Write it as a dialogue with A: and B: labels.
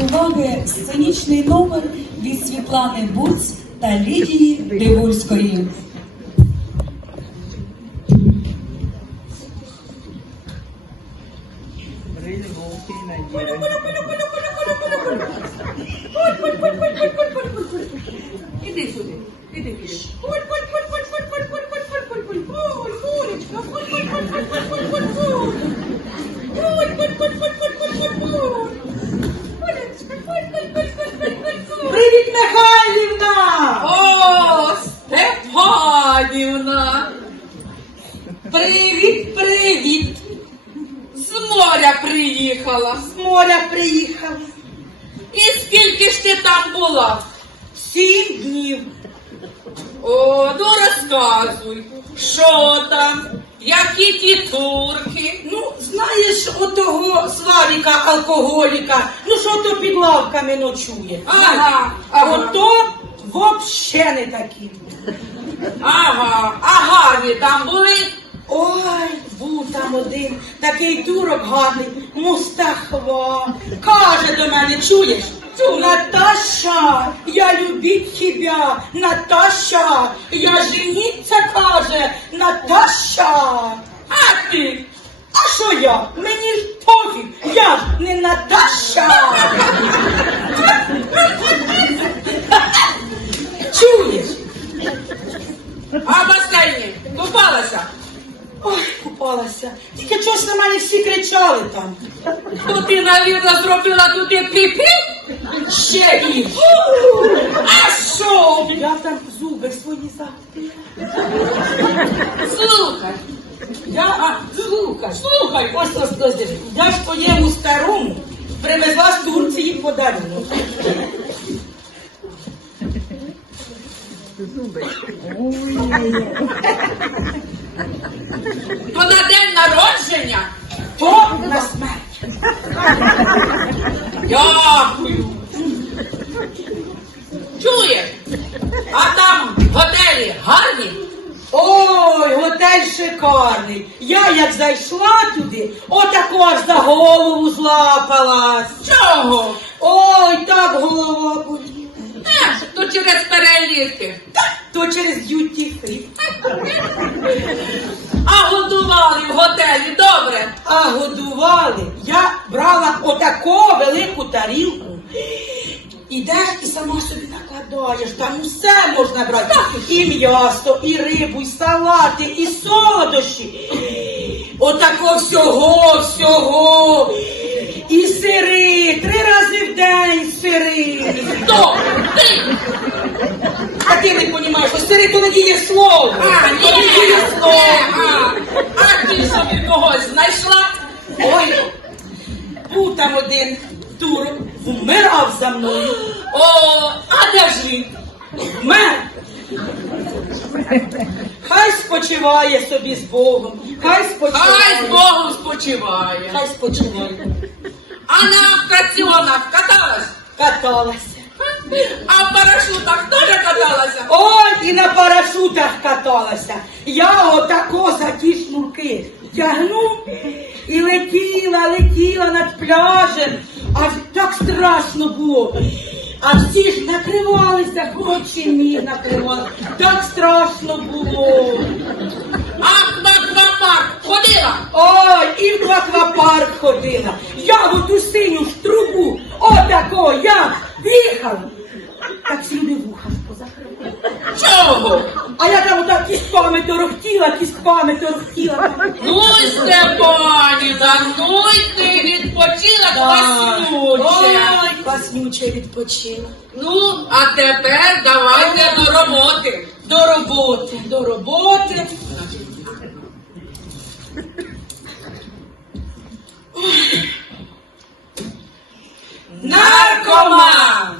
A: уваги сценічний номер від Світлани Буц та Лідії Дивульської.
B: Іди сюди, іди сюди.
C: Привіт,
B: Степанівна!
C: Привіт, привіт!
B: З моря приїхала.
C: З моря приїхав.
B: І скільки ж ти там була?
C: Сім днів.
B: О, ну розказуй, що там, які ті турки?
C: Ну, знаєш, отого Славіка алкоголіка, ну що то під лавками ночує.
B: Ага, ага.
C: Ото вообще не такі.
B: Ага, а гарні там були?
C: Ой, був там один такий турок гарний, Мустахва. Каже до мене, чуєш? Наташа, я любить тебя, Наташа, я жениться, каже, Наташа.
B: А ти?
C: А що я? Мені ж пофіг, я ж не Наташа. Чуєш?
B: А в басейні купалася?
C: Ой, Тільки чогось на мене всі кричали там.
B: То ти, навірно, зробила туди піпі?
C: Ще і.
B: А що?
C: Я там зуби свої загтила.
B: Слухай,
C: Я, а, слухай,
B: слухай.
C: ось ось ось. Я ж твоєму старому привезла з Турції подарунок.
B: То на день народження?
C: То на смерть.
B: Дякую. Чуєш? А там готелі гарні?
C: Ой, готель шикарний. Я як зайшла туди, отако аж за голову злапалась.
B: Чого?
C: Ой, так голова боліла.
B: Е, то через переліки.
C: То через duty free.
B: А годували в готелі добре.
C: А годували. Я брала отаку велику тарілку. Ідеш і сама собі накладаєш, там усе можна брати. І м'ясо, і рибу, і салати, і солодощі. Отако всього, всього. І сири, три рази в день сири.
B: Хто? Ти?
C: А ти не розумієш, що сири то не діє слово.
B: А, ні,
C: То не діє слово.
B: а, а ти собі когось знайшла?
C: Ой, був там один турок, вмирав за мною.
B: О, а де ж він?
C: Вмер. Хай спочиває собі з Богом. Хай спочиває.
B: Хай з Богом спочиває.
C: Хай спочиває.
B: А на атракціонах каталась?
C: Каталася.
B: А в парашутах теж каталася?
C: Ой, і на парашутах каталася. Я отако за ті шнурки тягну і летіла, летіла над пляжем. Аж так страшно було. А всі ж накривалися, хоче ні накривалися. Так страшно було.
B: А в аквапарк ходила?
C: Ой, і в аквапарк ходила. Я в ту синю ж трубу, отако, я їхала. Так всі вуха ж позакрили.
B: Чого?
C: А я там отак кістками торхтіла, кістками торхтіла.
B: Ну, Степані, ну й ти відпочила класнюче.
C: Ой, класнюче відпочила.
B: Ну, а тепер давайте до роботи.
C: До роботи, до роботи. Наркоман!